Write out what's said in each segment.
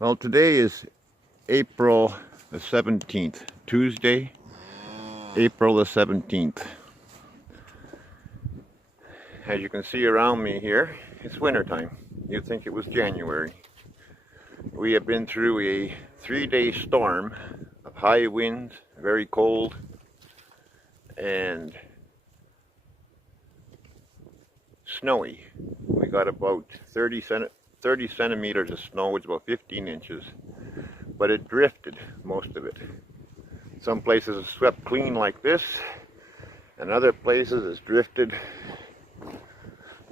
Well, today is April the 17th, Tuesday, April the 17th. As you can see around me here, it's wintertime. You'd think it was January. We have been through a 3-day storm of high winds, very cold, and snowy. We got about 30 centimeters of snow, which is about 15 inches, but it drifted, most of it. Some places it's swept clean like this, and other places it's drifted.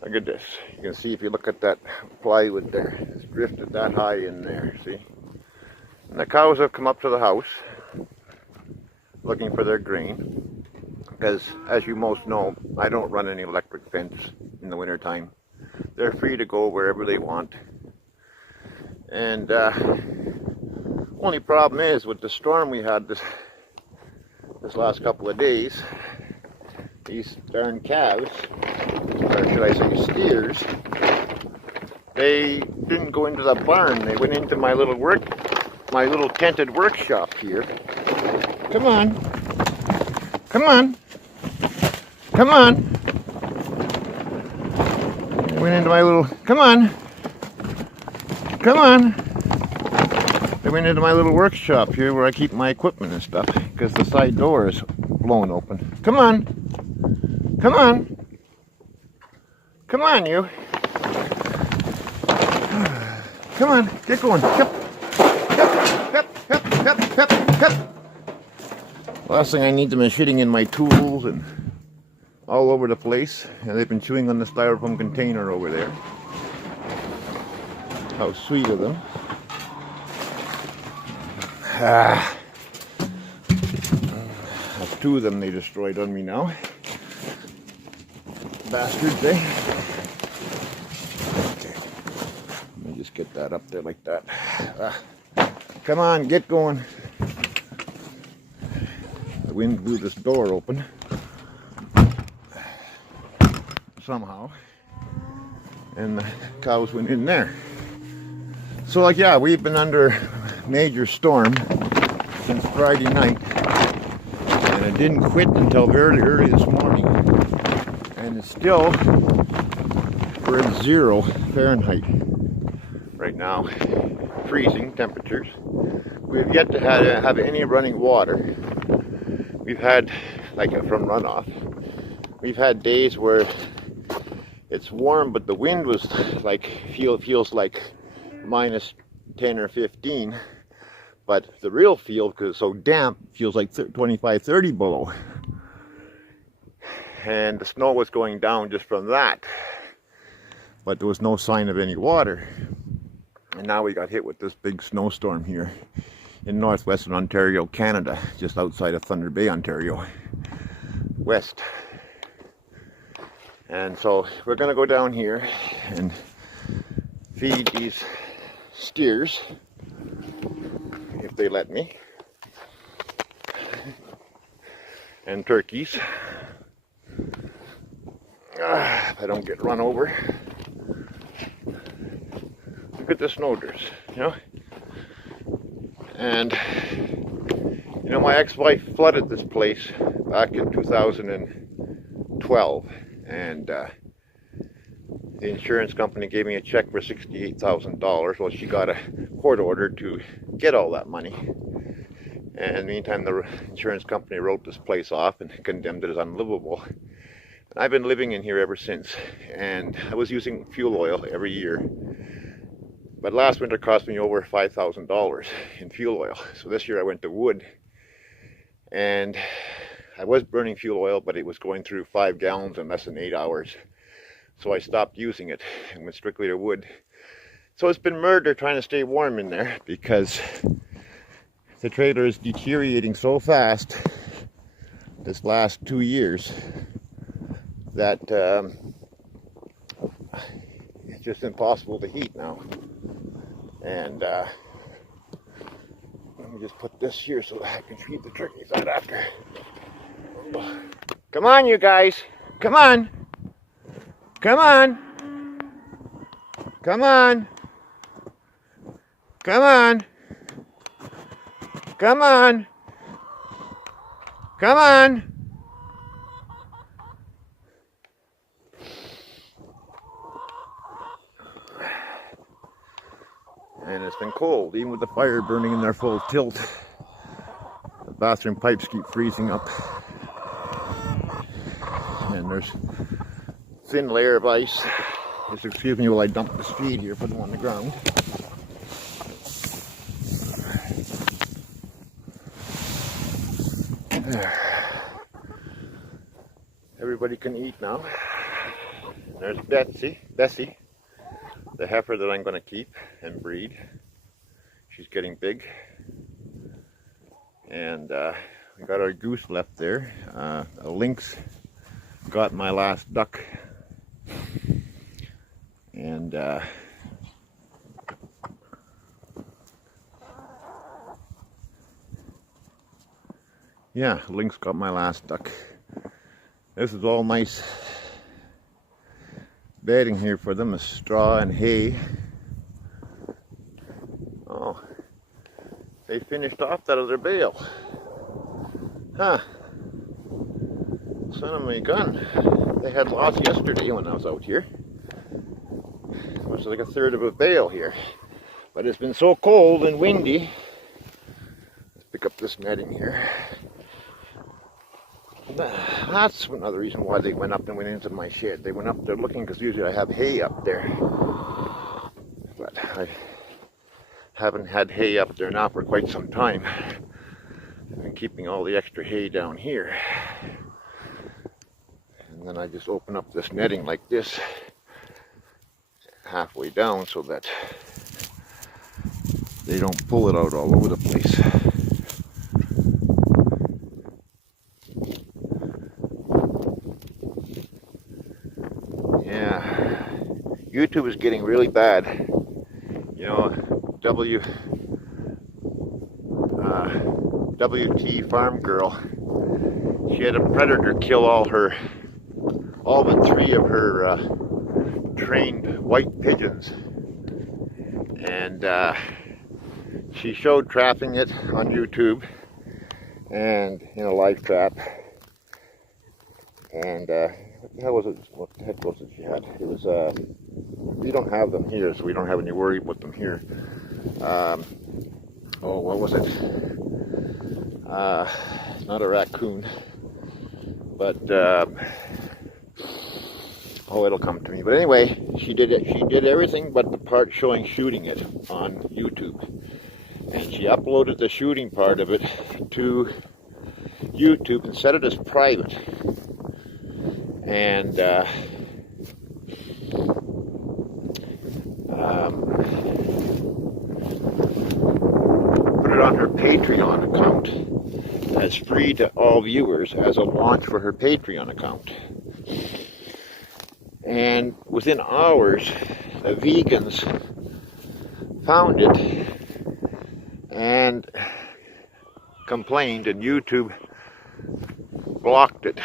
Look at this. You can see if you look at that plywood there, it's drifted that high in there, see? And the cows have come up to the house looking for their grain, because as you most know, I don't run any electric fence in the wintertime. They're free to go wherever they want. And only problem is with the storm we had this last couple of days, these darn calves, or should I say steers, they didn't go into the barn. They went into my little tented workshop here. Come on. Come on. Come on. They went into my little, come on. Come on. They went into my little workshop here where I keep my equipment and stuff, because the side door is blown open. Come on. Come on. Come on, you. Come on. Get going. Hip. Last thing I need them is shitting in my tools and all over the place. And they've been chewing on the styrofoam container over there. How sweet of them. That's 2 of them they destroyed on me now. Bastards, eh? Okay. Let me just get that up there like that. Come on, get going. The wind blew this door open. Somehow. And the cows went in there. So, like, yeah, we've been under major storm since Friday night, and it didn't quit until very early this morning, and it's still, we're at 0 Fahrenheit right now, freezing temperatures. We've yet to have any running water. We've had, like, from runoff, we've had days where it's warm, but the wind was like, feels like minus 10 or 15, but the real feel, because it's so damp, feels like 25, 30 below. And the snow was going down just from that, but there was no sign of any water. And now we got hit with this big snowstorm here in northwestern Ontario, Canada, just outside of Thunder Bay, Ontario, west. And so we're going to go down here and feed these steers, if they let me, and turkeys, if I don't get run over. Look at the snow drifts, you know. And you know, my ex-wife flooded this place back in 2012, and the insurance company gave me a check for $68,000. Well, she got a court order to get all that money. And in the meantime, the insurance company wrote this place off and condemned it as unlivable. And I've been living in here ever since. And I was using fuel oil every year. But last winter cost me over $5,000 in fuel oil. So this year I went to wood. And I was burning fuel oil, but it was going through 5 gallons in less than 8 hours. So I stopped using it and went strictly to wood. So it's been murder trying to stay warm in there, because the trailer is deteriorating so fast this last 2 years that it's just impossible to heat now. And let me just put this here so that I can feed the turkeys out after. Come on, you guys. Come on. Come on. Come on. Come on. Come on. Come on. And it's been cold, even with the fire burning in their full tilt. The bathroom pipes keep freezing up. And there's a thin layer of ice. Just excuse me while I dump this feed here, put them on the ground. There. Everybody can eat now. There's Bessie, the heifer that I'm going to keep and breed. She's getting big. And we got our goose left there. A lynx got my last duck. And yeah, lynx got my last duck. This is all nice bedding here for them, is straw and hay. Oh, they finished off that other bale. Huh. Son of my gun. They had lots yesterday when I was out here. It was like a third of a bale here. But it's been so cold and windy. Let's pick up this netting here. That's another reason why they went up and went into my shed. They went up there looking, because usually I have hay up there. But I haven't had hay up there now for quite some time. I've been keeping all the extra hay down here. And then I just open up this netting like this, halfway down, so that they don't pull it out all over the place. Yeah, YouTube is getting really bad. You know, WT Farm Girl, she had a predator kill all but 3 of her trained white pigeons. And she showed trapping it on YouTube and in a live trap. And what the hell was it? What the heck was it she had? It was, we don't have them here, so we don't have any worry about them here. Oh, what was it? Not a raccoon, but, oh, it'll come to me. But anyway, she did it. She did everything but the part showing shooting it on YouTube. And she uploaded the shooting part of it to YouTube and set it as private. And put it on her Patreon account as free to all viewers as a launch for her Patreon account. And within hours, the vegans found it and complained, and YouTube blocked it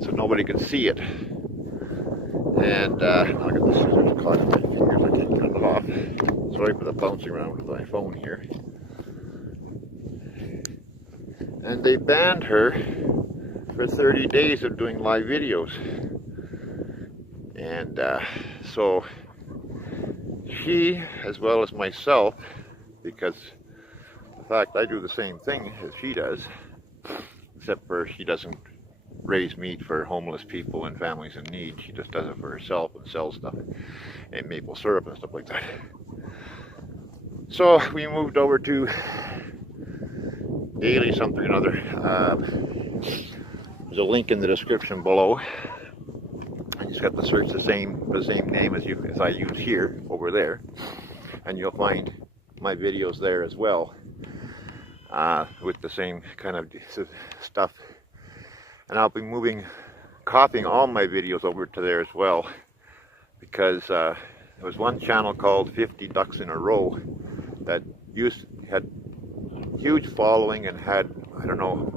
so nobody could see it. And I'll get the scissors caught in my fingers, I can't get it off. Sorry for the bouncing around with my phone here. And they banned her for 30 days of doing live videos. And so she, as well as myself, because the fact I do the same thing as she does, except for she doesn't raise meat for homeless people and families in need. She just does it for herself and sells stuff and maple syrup and stuff like that. So we moved over to Daily something or another. There's a link in the description below. You just got to search the same name as I use here over there, and you'll find my videos there as well, with the same kind of stuff. And I'll be copying all my videos over to there as well, because there was one channel called 50 Ducks in a Row that had huge following and had, I don't know,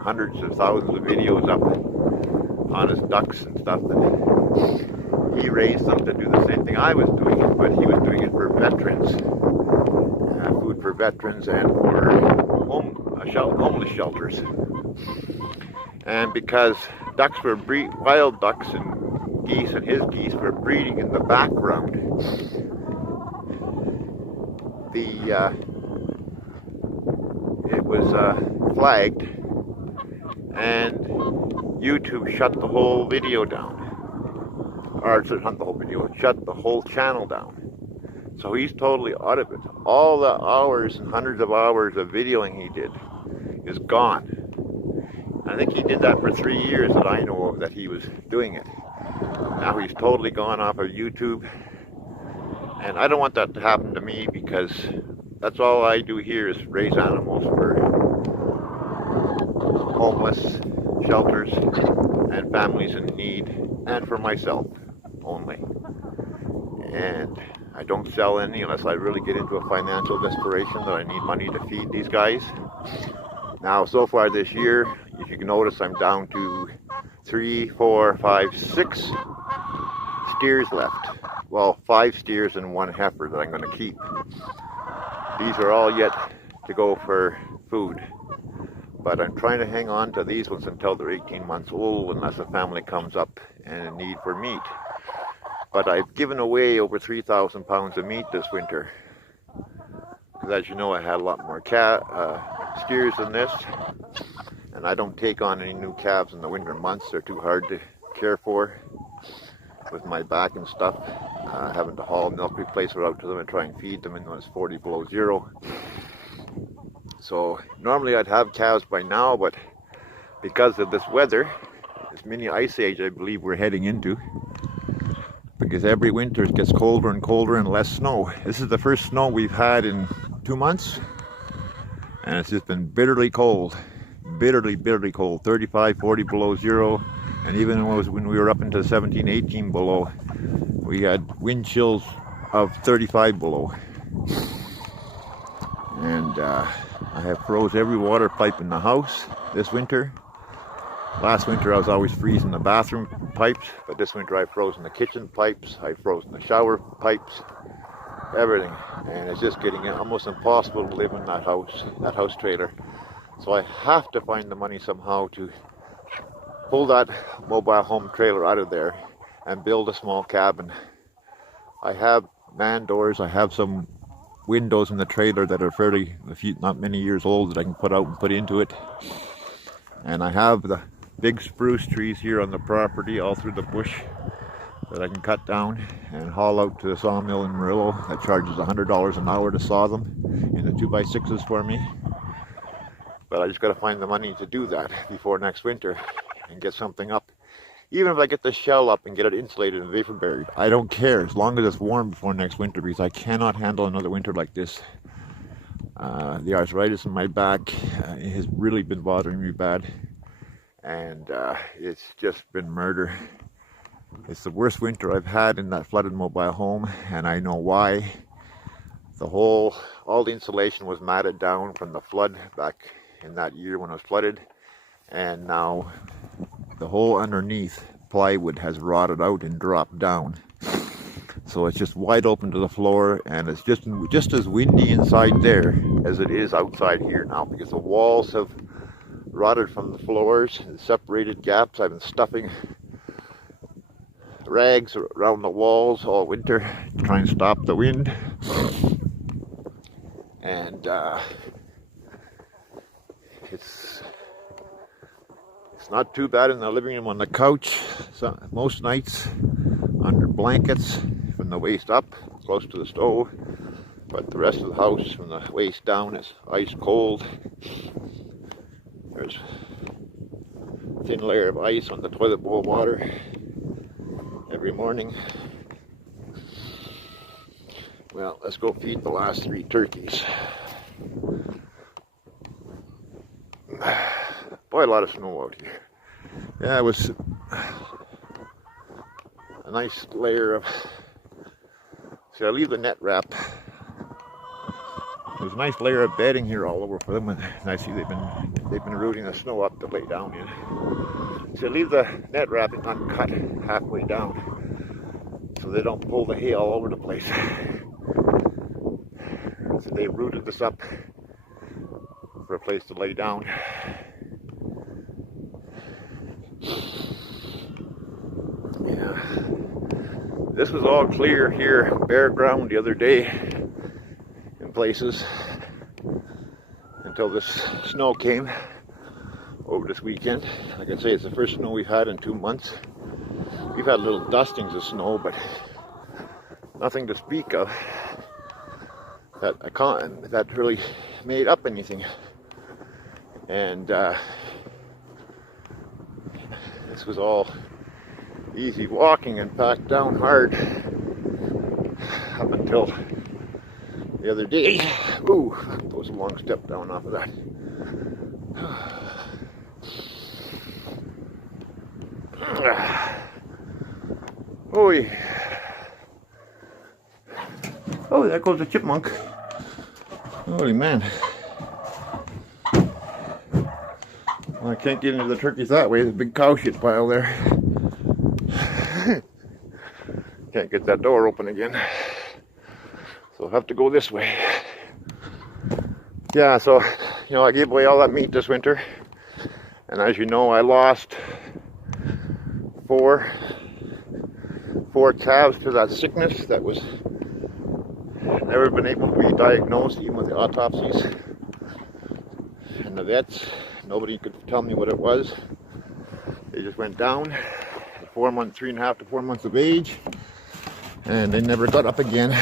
hundreds of thousands of videos up on his ducks and stuff, and he raised them to do the same thing I was doing, but he was doing it for veterans food for veterans and for homeless shelters. And because ducks were wild ducks and geese and his geese were breeding in the background, it was flagged, and YouTube shut the whole video down. Or not the whole video, it shut the whole channel down. So he's totally out of it. All the hours and hundreds of hours of videoing he did is gone. I think he did that for 3 years that I know of that he was doing it. Now he's totally gone off of YouTube. And I don't want that to happen to me, because that's all I do here is raise animals for homeless shelters and families in need, and for myself only. And I don't sell any unless I really get into a financial desperation that I need money to feed these guys. Now, so far this year, if you can notice, I'm down to 3, 4, 5, 6 steers left. Well, 5 steers and 1 heifer that I'm going to keep. These are all yet to go for food. But I'm trying to hang on to these ones until they're 18 months old, unless a family comes up and in need for meat. But I've given away over 3,000 pounds of meat this winter. Because as you know, I had a lot more steers than this. And I don't take on any new calves in the winter months. They're too hard to care for with my back and stuff. Having to haul milk replacer out to them and try and feed them when it's 40 below zero. So normally I'd have calves by now, but because of this weather, this mini ice age I believe we're heading into, because every winter it gets colder and colder and less snow. This is the first snow we've had in 2 months, and it's just been bitterly cold. Bitterly cold. 35, 40 below zero, and even when we were up into 17, 18 below, we had wind chills of 35 below. And I have froze every water pipe in the house this winter. Last winter I was always freezing the bathroom pipes, but this winter I've frozen the kitchen pipes, I've frozen the shower pipes, everything. And it's just getting almost impossible to live in that house trailer. So I have to find the money somehow to pull that mobile home trailer out of there and build a small cabin. I have man doors, I have some windows in the trailer that are not many years old that I can put out and put into it. And I have the big spruce trees here on the property all through the bush that I can cut down and haul out to the sawmill in Murillo that charges $100 an hour to saw them in the 2x6s for me. But I just got to find the money to do that before next winter and get something up. Even if I get the shell up and get it insulated and vapor buried, I don't care as long as it's warm before next winter, because I cannot handle another winter like this. The arthritis in my back has really been bothering me bad, and it's just been murder. It's the worst winter I've had in that flooded mobile home, and I know why. All the insulation was matted down from the flood back in that year when it was flooded, and now the whole underneath plywood has rotted out and dropped down. So it's just wide open to the floor, and it's just as windy inside there as it is outside here now, because the walls have rotted from the floors and separated gaps. I've been stuffing rags around the walls all winter to try and stop the wind. And it's not too bad in the living room on the couch. So most nights under blankets from the waist up, close to the stove. But the rest of the house from the waist down is ice cold. There's a thin layer of ice on the toilet bowl water every morning. Well, let's go feed the last 3 turkeys. Boy, a lot of snow out here. Yeah, it was a nice layer of... See, I leave the net wrap. There's a nice layer of bedding here all over for them, and I see they've been rooting the snow up to lay down in. So I leave the net wrapping uncut halfway down, so they don't pull the hay all over the place. they rooted this up for a place to lay down. Yeah. This was all clear here, bare ground the other day in places until this snow came over this weekend. Like I say, it's the first snow we've had in 2 months. We've had little dustings of snow, but nothing to speak of that really made up anything. And this was all easy walking and packed down hard up until the other day. Ooh, that was a long step down off of that. Oh, yeah. Oh, there goes the chipmunk. Holy man. Well, I can't get into the turkeys that way. There's a big cow shit pile there. Can't get that door open again. So I'll have to go this way. Yeah, so, you know, I gave away all that meat this winter. And as you know, I lost four calves to that sickness that was never been able to be diagnosed, even with the autopsies and the vets. Nobody could tell me what it was. They just went down at 4 months, 3.5 to 4 months of age, and they never got up again.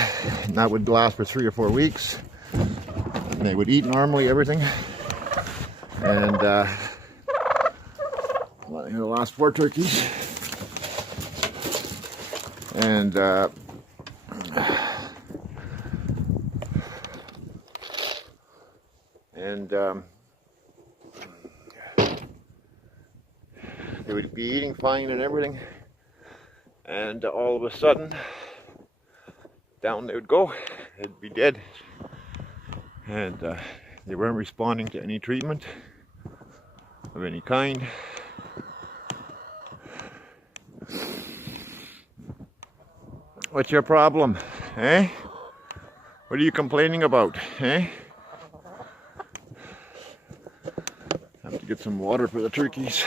And that would last for 3 or 4 weeks. And they would eat normally, everything. And the last 4 turkeys. And they would be eating fine and everything, and all of a sudden down they would go. They'd be dead, and they weren't responding to any treatment of any kind. What's your problem, eh? What are you complaining about, eh? Have to get some water for the turkeys.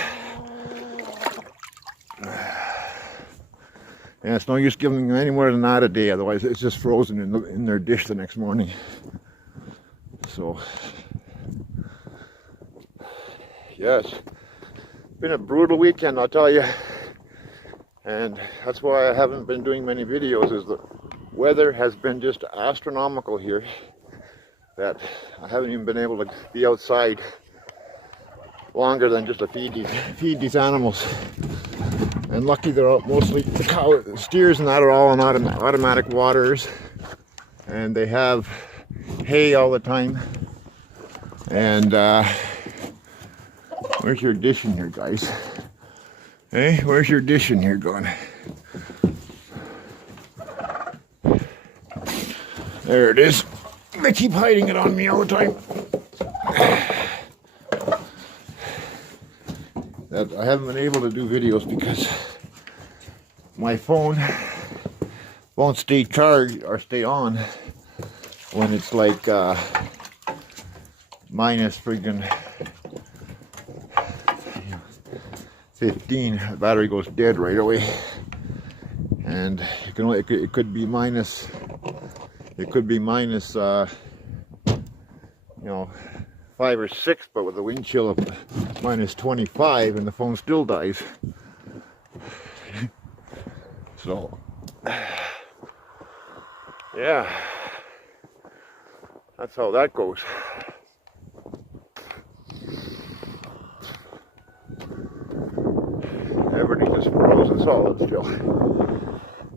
Yeah, it's no use giving them any more than that a day, otherwise it's just frozen in their dish the next morning. So, yes, been a brutal weekend, I'll tell you. And that's why I haven't been doing many videos, is the weather has been just astronomical here, that I haven't even been able to be outside longer than just to feed these animals. And lucky they're all, mostly the steers and that are all on automatic waters, and they have hay all the time. And where's your dish in here, guys? Hey, where's your dish in here going? There it is. They keep hiding it on me all the time. That I haven't been able to do videos because my phone won't stay charged or stay on when it's like minus friggin' 15. The battery goes dead right away, and you can only, it could be minus. It could be minus, you know, 5 or 6, but with a wind chill of minus 25, and the phone still dies. So, yeah, that's how that goes. Everything is frozen solid still.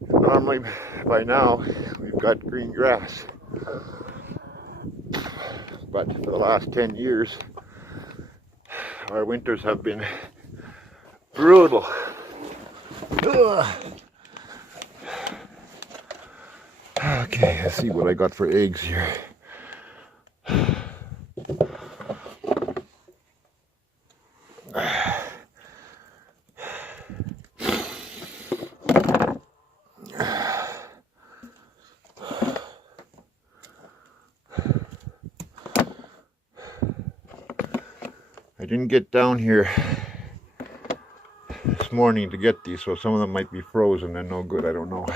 Normally, by now, we've got green grass. But for the last 10 years, our winters have been brutal. Ugh. Okay, let's see what I got for eggs here. didn't get down here this morning to get these, so some of them might be frozen and no good, I don't know.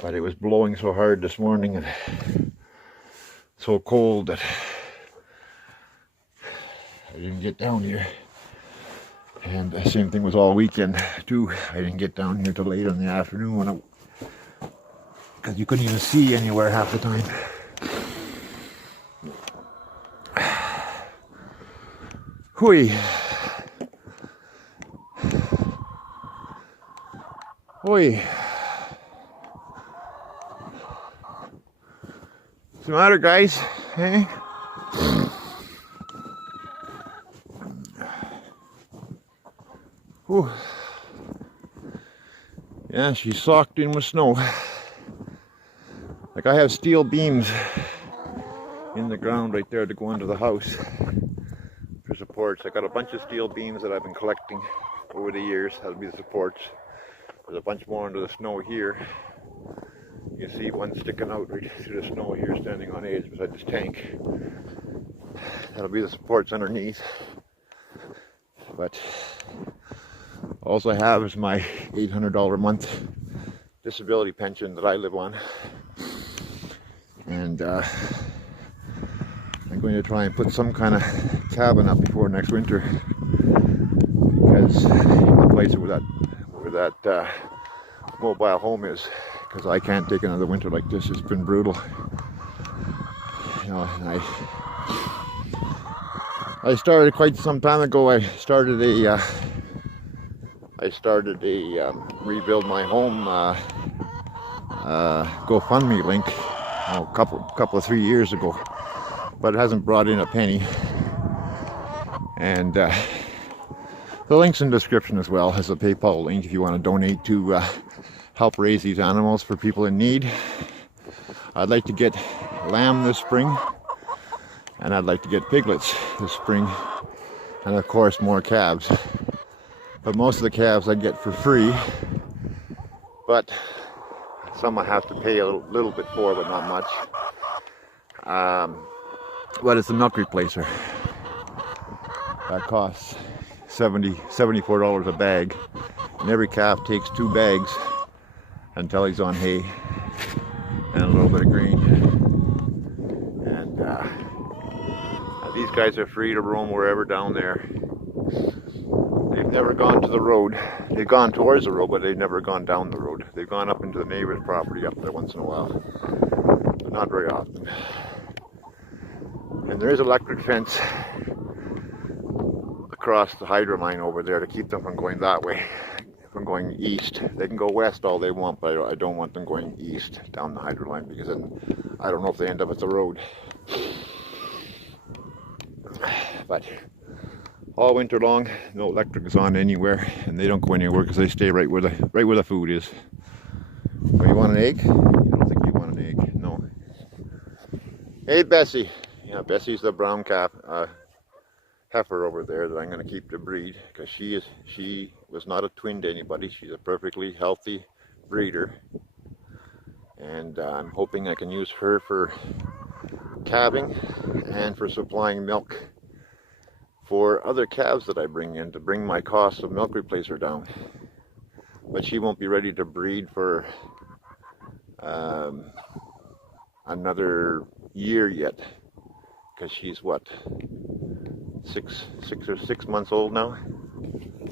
But it was blowing so hard this morning and so cold that I didn't get down here. And the same thing was all weekend too. I didn't get down here till late in the afternoon because you couldn't even see anywhere half the time. Hui. Hui. What's the matter, guys? Hey? Whew. Yeah, she's socked in with snow. Like I have steel beams in the ground right there to go under the house for supports. I got a bunch of steel beams that I've been collecting over the years. That'll be the supports. There's a bunch more under the snow here. You can see one sticking out right through the snow here, standing on edge beside this tank. That'll be the supports underneath. But all I have is my $800 a month disability pension that I live on. And I'm going to try and put some kind of cabin up before next winter, because the place where that mobile home is, because I can't take another winter like this. It's been brutal. You know, and I started quite some time ago. I started a rebuild my home GoFundMe link a couple of 3 years ago, but it hasn't brought in a penny. And the link's in the description as well as a PayPal link if you want to donate to help raise these animals for people in need. I'd like to get lamb this spring, and I'd like to get piglets this spring, and of course more calves. But most of the calves I get for free, but some I have to pay a little bit for, but not much. But it's a milk replacer. That costs $74 a bag, and every calf takes 2 bags until he's on hay and a little bit of grain. And these guys are free to roam wherever down there. They've never gone to the road. They've gone towards the road, but they've never gone down the road. They've gone up into the neighbor's property up there once in a while, but not very often. And there is electric fence across the hydro line over there to keep them from going that way, from going east. They can go west all they want, but I don't want them going east down the hydro line, because then I don't know if they end up at the road. But all winter long, no electric is on anywhere, and they don't go anywhere because they stay right where the food is. Oh, you want an egg? I don't think you want an egg. No. Hey, Bessie. Yeah, Bessie's the brown calf heifer over there that I'm going to keep to breed, because she was not a twin to anybody. She's a perfectly healthy breeder, and I'm hoping I can use her for calving and for supplying milk for other calves that I bring in, to bring my cost of milk replacer down. But she won't be ready to breed for another year yet, because she's what, six or 6 months old now,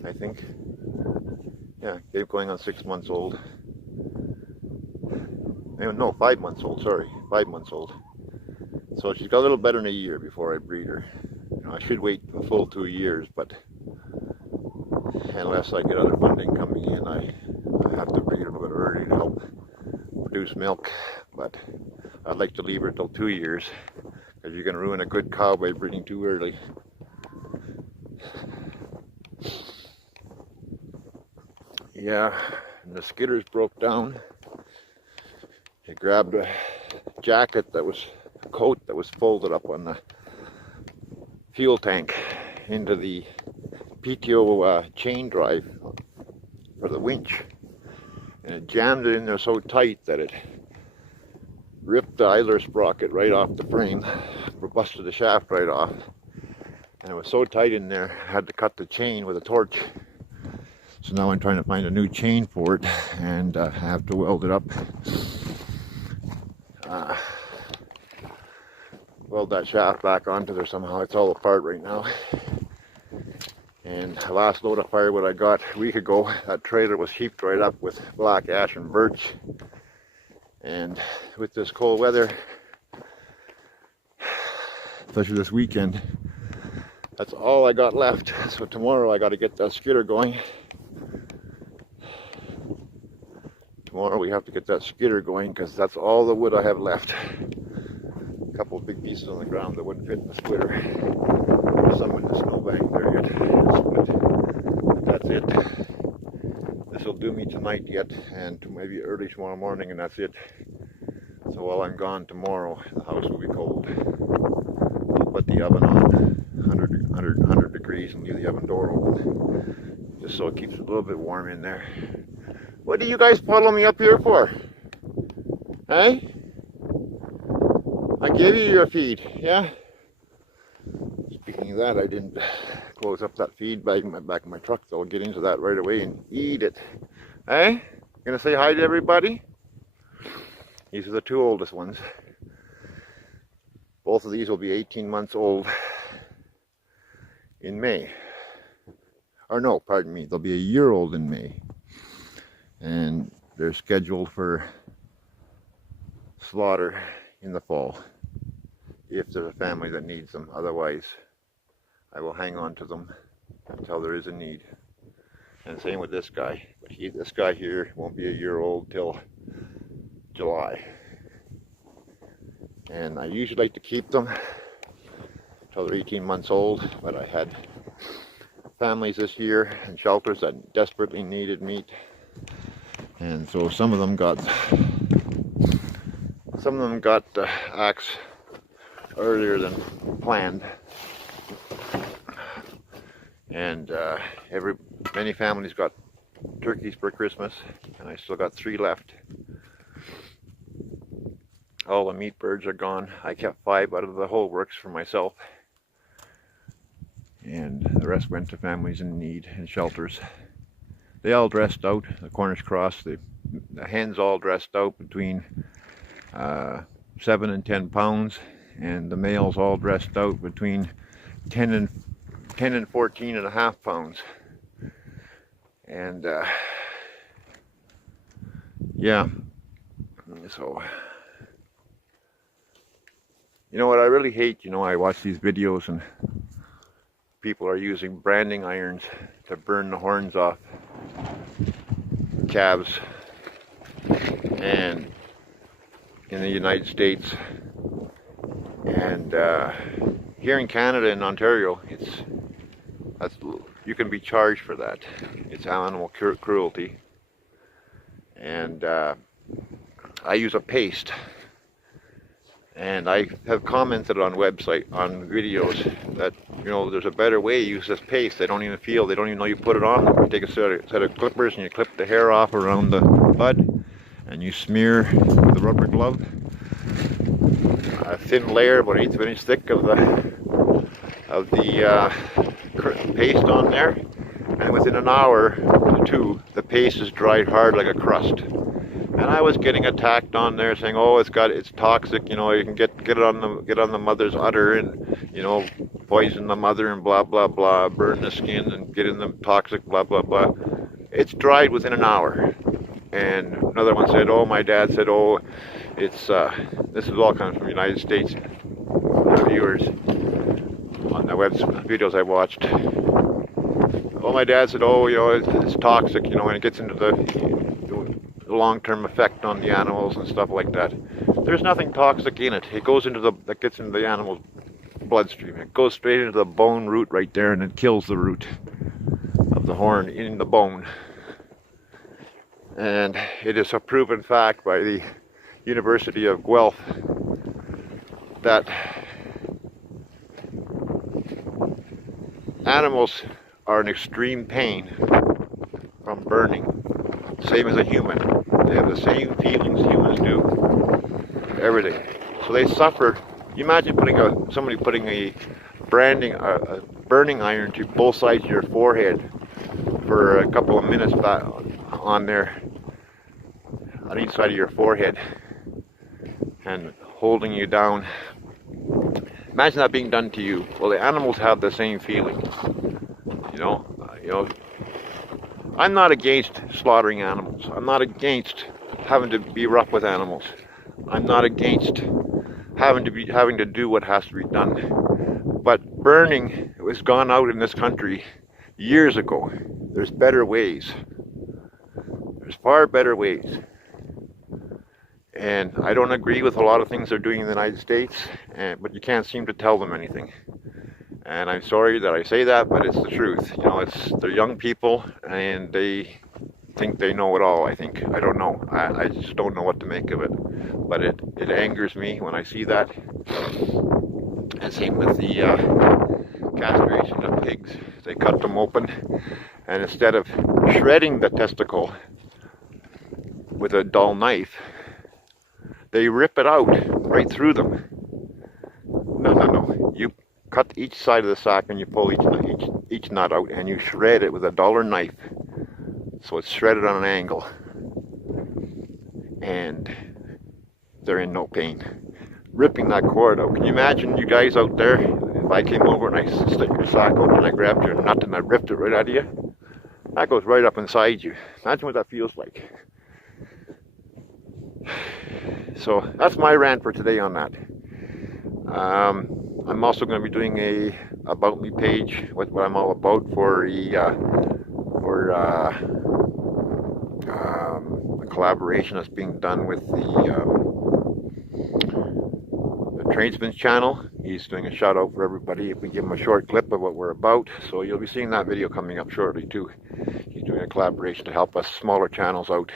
I think. Yeah, going on 6 months old. No, 5 months old, sorry, 5 months old. So she's got a little better than a year before I breed her. You know, I should wait a full 2 years, but unless I get other funding coming in, I have to breed her a little bit early to help produce milk. But I'd like to leave her till 2 years, because you can ruin a good cow by breeding too early. Yeah, and the skidders broke down. They grabbed a jacket that was a coat that was folded up on the fuel tank into the PTO chain drive for the winch, and it jammed it in there so tight that it ripped the idler sprocket right off the frame, busted the shaft right off, and it was so tight in there, I had to cut the chain with a torch. So now I'm trying to find a new chain for it, and I have to weld it up. Weld that shaft back onto there somehow. It's all apart right now. And the last load of firewood I got a week ago, that trailer was heaped right up with black ash and birch. And with this cold weather, especially this weekend, that's all I got left. So tomorrow I got to get that skidder going. Tomorrow we have to get that skidder going because that's all the wood I have left. A couple of big pieces on the ground that wouldn't fit in the splitter. There's some in the snowbank there yet. But that's it. This will do me tonight yet, and maybe early tomorrow morning, and that's it. So while I'm gone tomorrow, the house will be cold. I'll put the oven on 100 degrees and leave the oven door open, just so it keeps it a little bit warm in there. What do you guys follow me up here for? Hey? I gave you your feed, yeah? Speaking of that, I didn't close up that feed bag in my back of my truck, so I'll get into that right away and eat it. Hey? Gonna say hi to everybody? These are the two oldest ones. Both of these will be 18 months old in May. Or no, pardon me, they'll be a year old in May. And they're scheduled for slaughter in the fall, if there's a family that needs them. Otherwise, I will hang on to them until there is a need. And same with this guy. But this guy here won't be a year old till July. And I usually like to keep them till they're 18 months old, but I had families this year and shelters that desperately needed meat. And so some of them got axe earlier than planned, and many families got turkeys for Christmas, and I still got 3 left. All the meat birds are gone. I kept 5 out of the whole works for myself, and the rest went to families in need and shelters. They all dressed out, the Cornish cross, the hens all dressed out between 7 and 10 pounds, and the males all dressed out between 10 and 14 and a half pounds. And yeah, so you know what I really hate, I watch these videos and people are using branding irons to burn the horns off calves, and in the United States, and here in Canada and Ontario, you can be charged for that. It's animal cruelty, and I use a paste, and I have commented on videos that there's a better way to use this paste. They don't even know you put it on. You take a set of clippers and you clip the hair off around the bud, and you smear with a rubber glove a thin layer, about 1/8 of an inch thick of the paste on there, and within an hour to 2, the paste is dried hard like a crust. And I was getting attacked on there saying, oh, it's toxic, you can get it on the mother's udder and poison the mother and blah blah blah, burn the skin and get in the toxic blah blah blah. It's dried within an hour. And another one said, oh, my dad said, oh, it's this is all coming from the United States viewers on the videos I watched. Oh, my dad said, oh, it's toxic, and it gets into the long-term effect on the animals and stuff like that. There's nothing toxic in it. It goes that gets into the animal's bloodstream. It goes straight into the bone root right there, and it kills the root of the horn in the bone. And it is a proven fact by the University of Guelph that animals are in extreme pain from burning, same as a human. They have the same feelings humans do, everything. So they suffer. You imagine somebody putting a burning iron to both sides of your forehead for a couple of minutes back on there, on each side of your forehead, and holding you down. Imagine that being done to you. Well, the animals have the same feeling. You know, I'm not against slaughtering animals. I'm not against having to be rough with animals. I'm not against having to do what has to be done. But burning was gone out in this country years ago. There's better ways. There's far better ways. And I don't agree with a lot of things they're doing in the United States, but you can't seem to tell them anything. And I'm sorry that I say that, but it's the truth. You know, they're young people, and they think they know it all, I think. I don't know. I just don't know what to make of it. But it angers me when I see that. And same with the castration of pigs. They cut them open, and instead of shredding the testicle with a dull knife, they rip it out right through them. No. You cut each side of the sack and you pull each nut out, and you shred it with a duller knife, so it's shredded on an angle, and they're in no pain. Ripping that cord out. Can you imagine, you guys out there, if I came over and I slit your sack open and I grabbed your nut and I ripped it right out of you? That goes right up inside you. Imagine what that feels like. So that's my rant for today on that. I'm also going to be doing a about me page with what I'm all about for a collaboration that's being done with the Tradesman's channel. He's doing a shout out for everybody if we give him a short clip of what we're about. So you'll be seeing that video coming up shortly too. He's doing a collaboration to help us smaller channels out.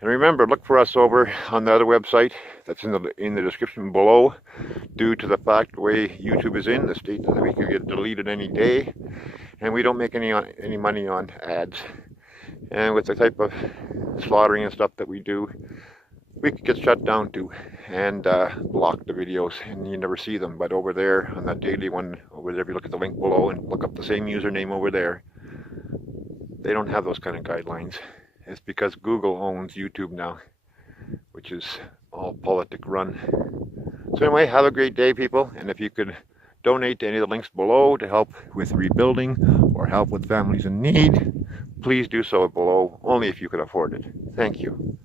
And remember, look for us over on the other website that's in the description below. Due to the fact the way YouTube is in, the state that we could get deleted any day, and we don't make any money on ads. And with the type of slaughtering and stuff that we do, we could get shut down too and block the videos, and you never see them. But over there on that daily one over there, if you look at the link below and look up the same username over there, they don't have those kind of guidelines. It's because Google owns YouTube now, which is all politic run. So anyway, have a great day, people, and if you could donate to any of the links below to help with rebuilding or help with families in need, please do so below, only if you can afford it. Thank you.